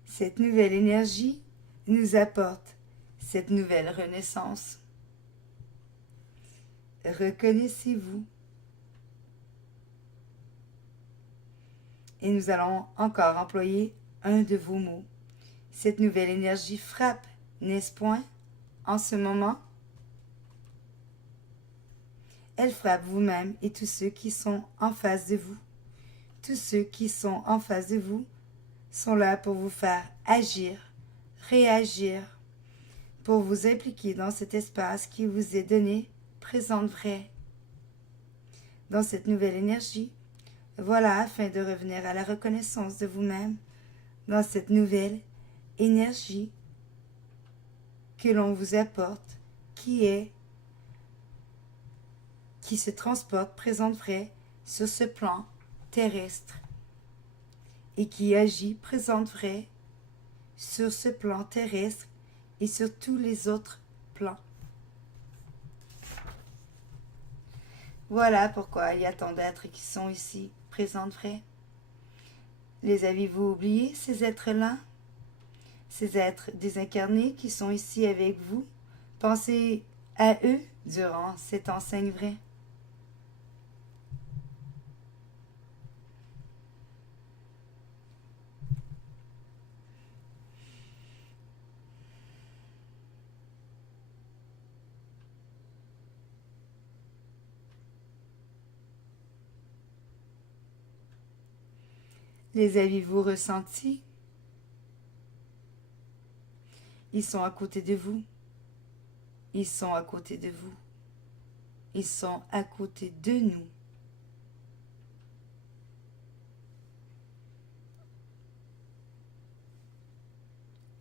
Cette nouvelle énergie nous apporte cette nouvelle renaissance. Reconnaissez-vous. Et nous allons encore employer un de vos mots. Cette nouvelle énergie frappe, n'est-ce point, en ce moment? Elle frappe vous-même et tous ceux qui sont en face de vous. Tous ceux qui sont en face de vous sont là pour vous faire agir, réagir, pour vous impliquer dans cet espace qui vous est donné, présente vrai. Dans cette nouvelle énergie, voilà afin de revenir à la reconnaissance de vous-même, dans cette nouvelle énergie que l'on vous apporte, qui se transporte, présente vrai, sur ce plan terrestre et qui agit, présente vrai, sur ce plan terrestre et sur tous les autres plans. Voilà pourquoi il y a tant d'êtres qui sont ici, présente vrai. Les avez-vous oubliés, ces êtres-là? Ces êtres désincarnés qui sont ici avec vous? Pensez à eux durant cette enseigne vraie. Les avez-vous ressentis? Ils sont à côté de vous. Ils sont à côté de vous. Ils sont à côté de nous.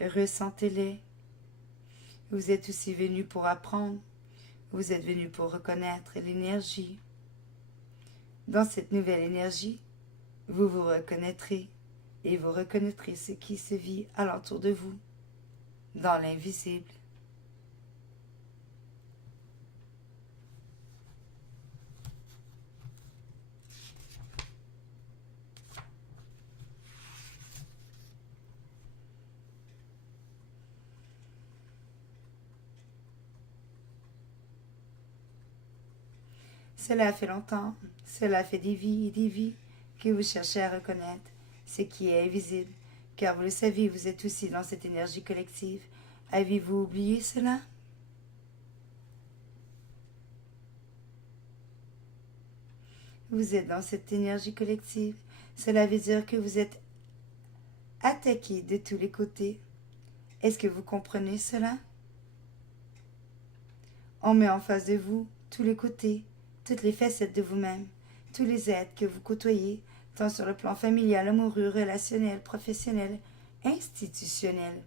Ressentez-les. Vous êtes aussi venus pour apprendre. Vous êtes venus pour reconnaître l'énergie. Dans cette nouvelle énergie, vous vous reconnaîtrez et vous reconnaîtrez ce qui se vit alentour de vous, dans l'invisible. Cela fait longtemps, cela fait des vies et des vies que vous cherchez à reconnaître ce qui est invisible, car vous le savez, vous êtes aussi dans cette énergie collective. Avez-vous oublié cela? Vous êtes dans cette énergie collective. Cela veut dire que vous êtes attaqué de tous les côtés. Est-ce que vous comprenez cela? On met en face de vous tous les côtés, toutes les facettes de vous-même, tous les êtres que vous côtoyez, tant sur le plan familial, amoureux, relationnel, professionnel, institutionnel.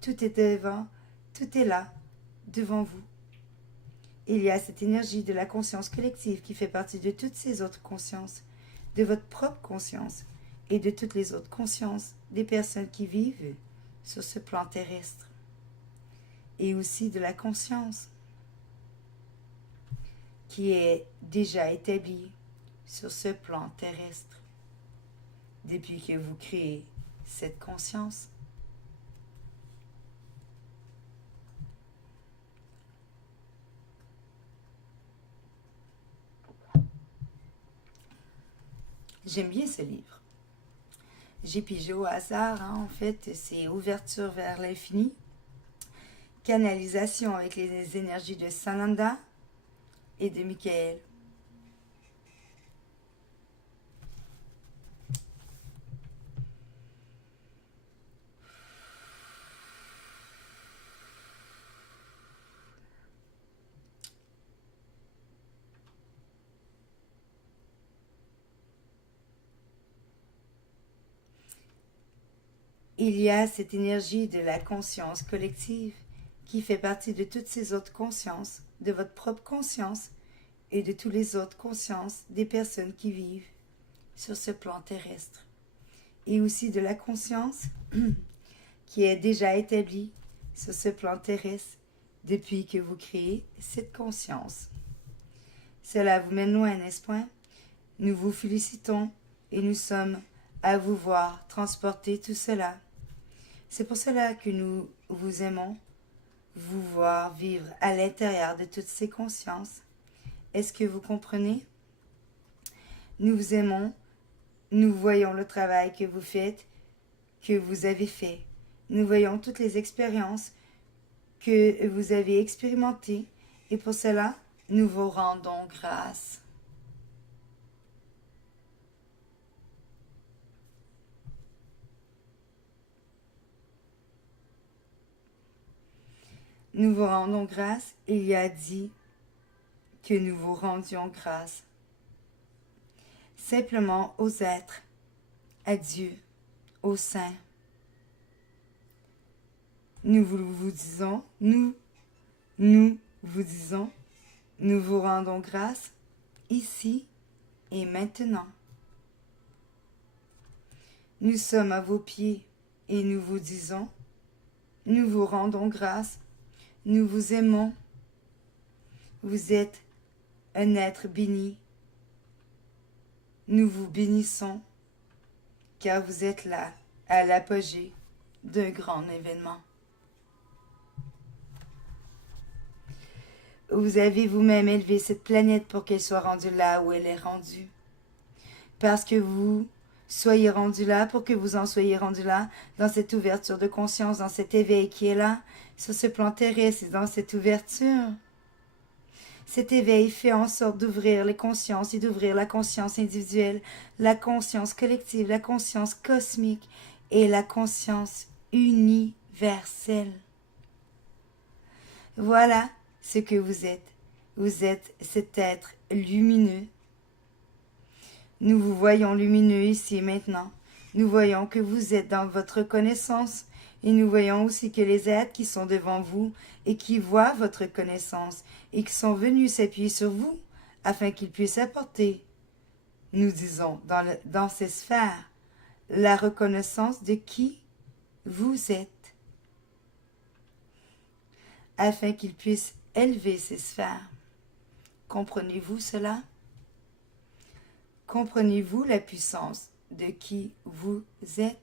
Tout est devant, tout est là, devant vous. Il y a cette énergie de la conscience collective qui fait partie de toutes ces autres consciences, de votre propre conscience et de toutes les autres consciences des personnes qui vivent sur ce plan terrestre. Et aussi de la conscience qui est déjà établie sur ce plan terrestre depuis que vous créez cette conscience. J'aime bien ce livre. J'ai pigé au hasard, en fait, c'est Ouverture vers l'infini, canalisation avec les énergies de Sananda et de Michael. Il y a cette énergie de la conscience collective qui fait partie de toutes ces autres consciences, de votre propre conscience et de toutes les autres consciences des personnes qui vivent sur ce plan terrestre. Et aussi de la conscience qui est déjà établie sur ce plan terrestre depuis que vous créez cette conscience. Cela vous mène loin, n'est-ce pas? Nous vous félicitons et nous sommes à vous voir transporter tout cela. C'est pour cela que nous vous aimons, vous voir vivre à l'intérieur de toutes ces consciences. Est-ce que vous comprenez? Nous vous aimons, nous voyons le travail que vous faites, que vous avez fait. Nous voyons toutes les expériences que vous avez expérimentées et pour cela, nous vous rendons grâce. Nous vous rendons grâce. Il y a dit que nous vous rendions grâce. Simplement aux êtres, à Dieu, aux saints. Nous vous disons, nous vous disons, nous vous rendons grâce ici et maintenant. Nous sommes à vos pieds et nous vous disons, nous vous rendons grâce. Nous vous aimons. Vous êtes un être béni. Nous vous bénissons, car vous êtes là, à l'apogée d'un grand événement. Vous avez vous-même élevé cette planète pour qu'elle soit rendue là où elle est rendue. Parce que vous soyez rendus là, pour que vous en soyez rendus là, dans cette ouverture de conscience, dans cet éveil qui est là, sur ce plan terrestre et dans cette ouverture. Cet éveil fait en sorte d'ouvrir les consciences et d'ouvrir la conscience individuelle, la conscience collective, la conscience cosmique et la conscience universelle. Voilà ce que vous êtes. Vous êtes cet être lumineux. Nous vous voyons lumineux ici et maintenant. Nous voyons que vous êtes dans votre connaissance et nous voyons aussi que les êtres qui sont devant vous et qui voient votre connaissance et qui sont venus s'appuyer sur vous afin qu'ils puissent apporter, nous disons, dans ces sphères, la reconnaissance de qui vous êtes, afin qu'ils puissent élever ces sphères. Comprenez-vous cela? Comprenez-vous la puissance de qui vous êtes?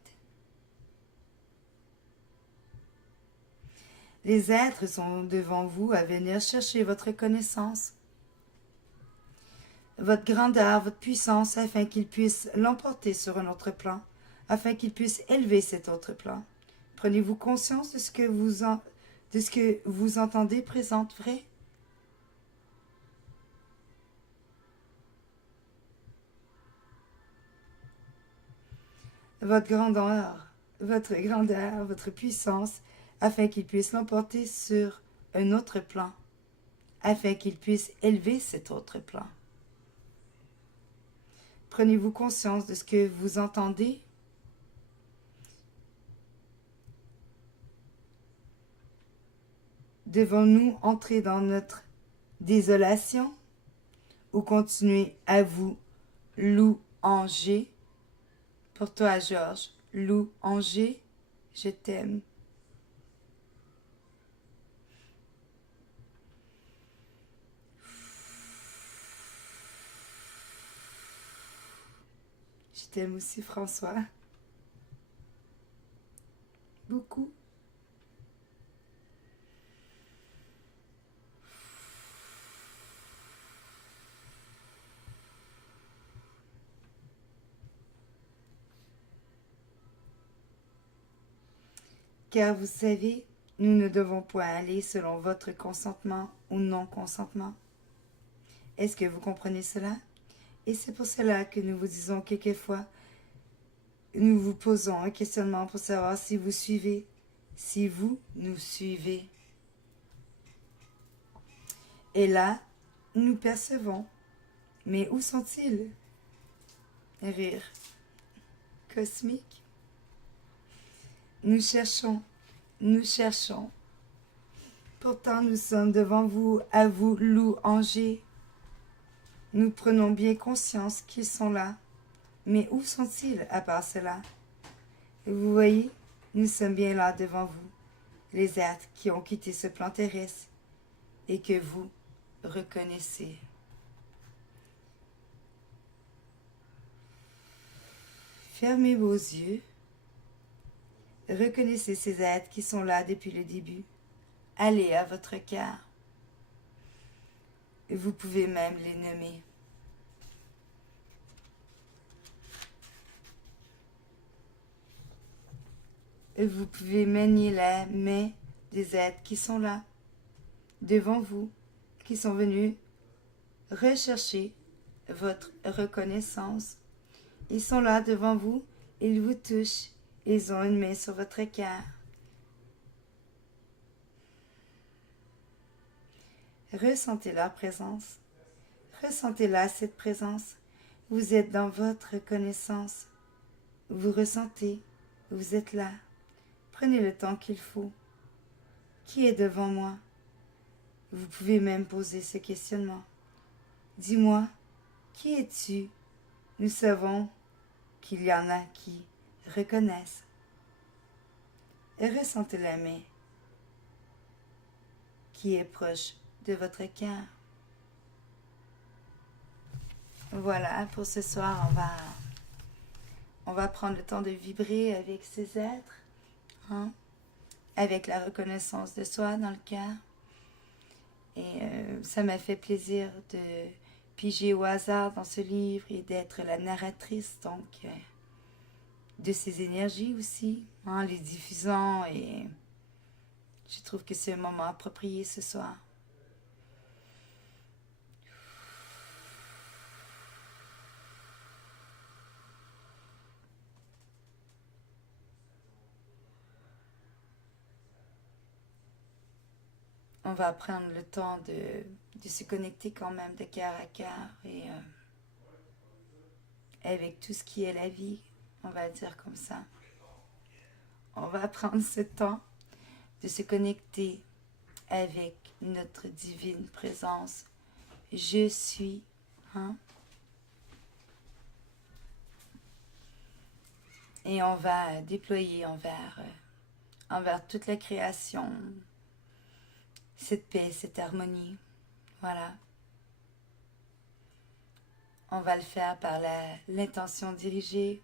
Les êtres sont devant vous à venir chercher votre connaissance, votre grandeur, votre puissance, afin qu'ils puissent l'emporter sur un autre plan, afin qu'ils puissent élever cet autre plan. Prenez-vous conscience de ce que vous entendez présente vrai? Votre grandeur, votre puissance, afin qu'ils puissent l'emporter sur un autre plan, afin qu'ils puissent élever cet autre plan. Prenez-vous conscience de ce que vous entendez? Devons-nous entrer dans notre désolation ou continuer à vous louanger? Pour toi, Georges, louanger, je t'aime. Je t'aime aussi, François. Beaucoup. Car vous savez, nous ne devons point aller selon votre consentement ou non-consentement. Est-ce que vous comprenez cela? Et c'est pour cela que nous vous disons quelquefois, nous vous posons un questionnement pour savoir si vous suivez, si vous nous suivez. Et là, nous percevons. Mais où sont-ils? Rire cosmique. Nous cherchons. Pourtant, nous sommes devant vous, à vous louanger. Nous prenons bien conscience qu'ils sont là. Mais où sont-ils à part cela? Vous voyez, nous sommes bien là devant vous, les êtres qui ont quitté ce plan terrestre et que vous reconnaissez. Fermez vos yeux. Reconnaissez ces êtres qui sont là depuis le début. Allez à votre cœur. Vous pouvez même les nommer. Vous pouvez manier la main des êtres qui sont là, devant vous, qui sont venus rechercher votre reconnaissance. Ils sont là devant vous, ils vous touchent, ils ont une main sur votre cœur. Ressentez leur présence. Ressentez-la, cette présence. Vous êtes dans votre connaissance. Vous ressentez. Vous êtes là. Prenez le temps qu'il faut. Qui est devant moi? Vous pouvez même poser ce questionnement. Dis-moi, qui es-tu? Nous savons qu'il y en a qui reconnaissent. Et ressentez la main qui est proche de votre cœur. Voilà, pour ce soir, on va prendre le temps de vibrer avec ces êtres, hein, avec la reconnaissance de soi dans le cœur. Et ça m'a fait plaisir de piger au hasard dans ce livre et d'être la narratrice, donc, de ces énergies aussi, en les diffusant, et je trouve que c'est un moment approprié ce soir. on va prendre le temps de se connecter quand même de cœur à cœur et avec tout ce qui est la vie, on va dire comme ça. On va prendre ce temps de se connecter avec notre divine présence. Je suis, hein? Et on va déployer envers toute la création cette paix, cette harmonie. Voilà. On va le faire par l'intention dirigée.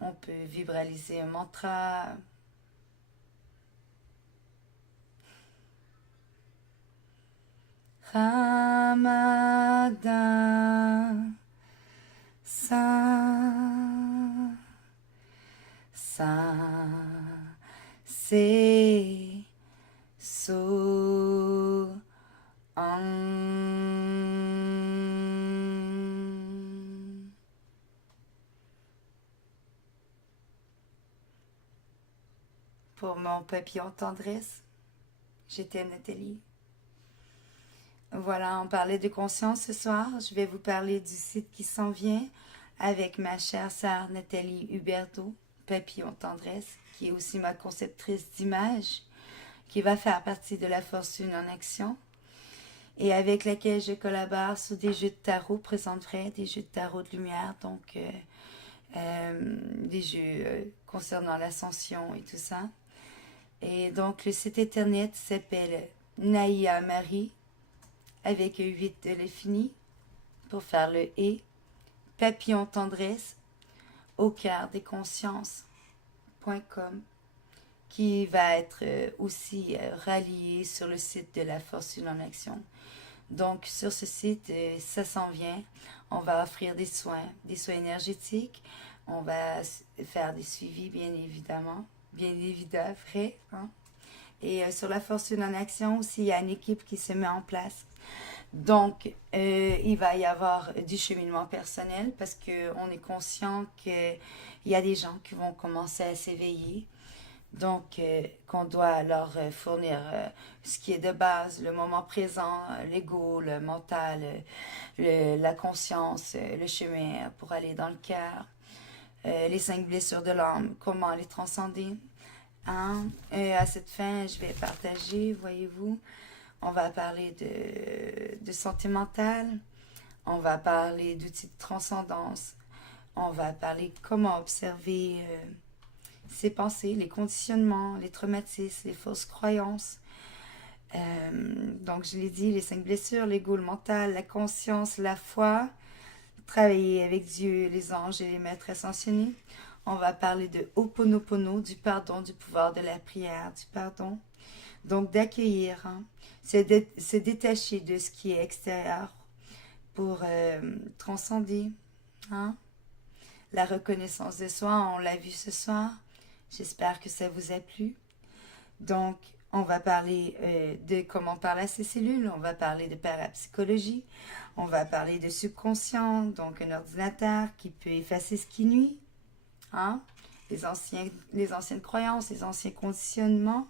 On peut vibraliser un mantra. Ramadan, Saint, Saint, c'est So, Pour mon papillon tendresse, j'étais Nathalie. Voilà, on parlait de conscience ce soir. Je vais vous parler du site qui s'en vient avec ma chère sœur Nathalie Huberdeau, papillon tendresse, qui est aussi ma conceptrice d'images, qui va faire partie de la Force Une en Action et avec laquelle je collabore sur des jeux de tarot, présente vrai, des jeux de tarot de lumière, donc des jeux concernant l'ascension et tout ça. Et donc le site internet s'appelle Naya Marie avec 8 de l'infini pour faire le et papillon tendresse au cœur des consciences.com qui va être aussi rallié sur le site de la Force Une en Action. Donc sur ce site, ça s'en vient. On va offrir des soins énergétiques. On va faire des suivis, bien évidemment. Bien évidemment, vrai. Hein? Et sur la Force Une en Action aussi, il y a une équipe qui se met en place. Donc, il va y avoir du cheminement personnel parce qu'on est conscient qu'il y a des gens qui vont commencer à s'éveiller. Donc, qu'on doit leur fournir ce qui est de base, le moment présent, l'ego, le mental, la conscience, le chemin pour aller dans le cœur, les 5 blessures de l'âme, comment les transcender. Hein? Et à cette fin, je vais partager, voyez-vous, on va parler de santé mentale, on va parler d'outils de transcendance, on va parler comment observer ses pensées, les conditionnements, les traumatismes, les fausses croyances. Donc, je l'ai dit, les 5 blessures, l'ego, le mental, la conscience, la foi, travailler avec Dieu, les anges et les maîtres ascensionnés. On va parler de Ho'oponopono, du pardon, du pouvoir de la prière, du pardon. Donc, d'accueillir, hein, se détacher de ce qui est extérieur pour transcender. Hein. La reconnaissance de soi, on l'a vu ce soir. J'espère que ça vous a plu. Donc, on va parler de comment parler à ses cellules, on va parler de parapsychologie, on va parler de subconscient, donc un ordinateur qui peut effacer ce qui nuit, hein? Les anciennes croyances, les anciens conditionnements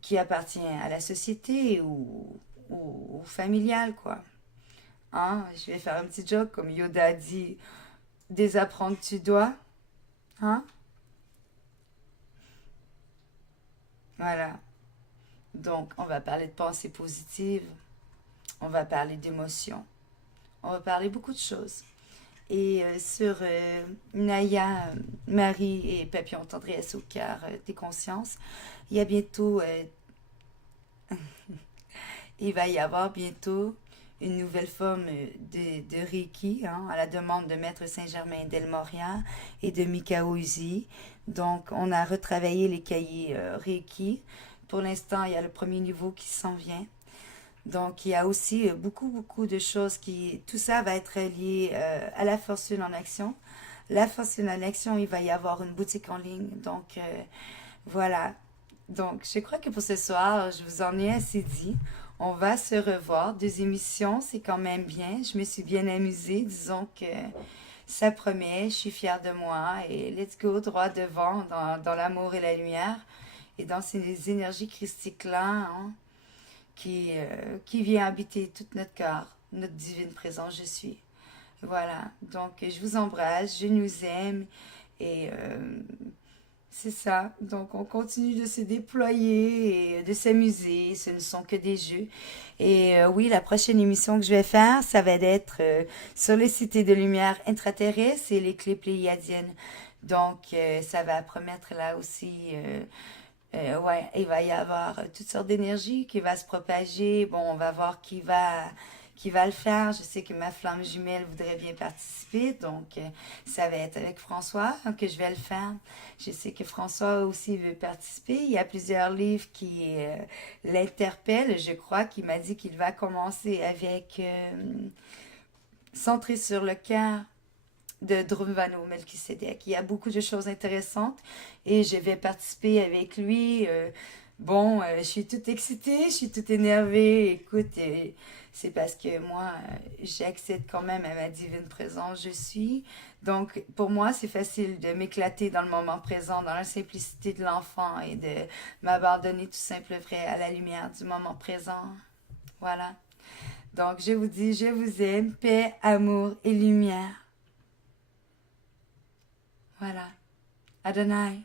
qui appartiennent à la société ou familial, quoi. Hein? Je vais faire un petit joke, comme Yoda a dit, désapprendre tu dois. Hein? Voilà. Donc, on va parler de pensée positive, on va parler d'émotions, on va parler beaucoup de choses. Et sur Naya, Marie et Papillon Tendresse au cœur des consciences, il y a bientôt, il va y avoir bientôt une nouvelle forme de Reiki, hein, à la demande de Maître Saint-Germain d'El Moria et de Mikao Uzi. Donc, on a retravaillé les cahiers Reiki. Pour l'instant, il y a le premier niveau qui s'en vient. Donc, il y a aussi beaucoup de choses qui... Tout ça va être lié à la Force Une en Action. La Force Une en Action, il va y avoir une boutique en ligne. Donc, voilà. Donc, je crois que pour ce soir, je vous en ai assez dit. On va se revoir. 2 émissions, c'est quand même bien. Je me suis bien amusée. Disons que ça promet. Je suis fière de moi. Et let's go droit devant dans l'amour et la lumière. Et donc, c'est les énergies christiques-là, hein, qui vient habiter tout notre cœur, notre divine présence, je suis. Voilà, donc je vous embrasse, je nous aime et c'est ça. Donc on continue de se déployer et de s'amuser, ce ne sont que des jeux. Et oui, la prochaine émission que je vais faire, ça va être sur les cités de lumière intraterrestres et les clés pléiadiennes. Donc ça va promettre là aussi ouais, il va y avoir toutes sortes d'énergie qui va se propager. Bon, on va voir qui va le faire. Je sais que ma flamme jumelle voudrait bien participer, donc ça va être avec François que je vais le faire. Je sais que François aussi veut participer. Il y a plusieurs livres qui l'interpellent. Je crois qu'il m'a dit qu'il va commencer avec Centré sur le cœur de Drumvano Melchisedec. Il y a beaucoup de choses intéressantes et je vais participer avec lui. Bon, je suis toute excitée, je suis toute énervée. Écoute, c'est parce que moi, j'accède quand même à ma divine présence, je suis. Donc, pour moi, c'est facile de m'éclater dans le moment présent, dans la simplicité de l'enfant et de m'abandonner tout simple vrai à la lumière du moment présent. Voilà. Donc, je vous dis, je vous aime, paix, amour et lumière. Voilà. Adonai.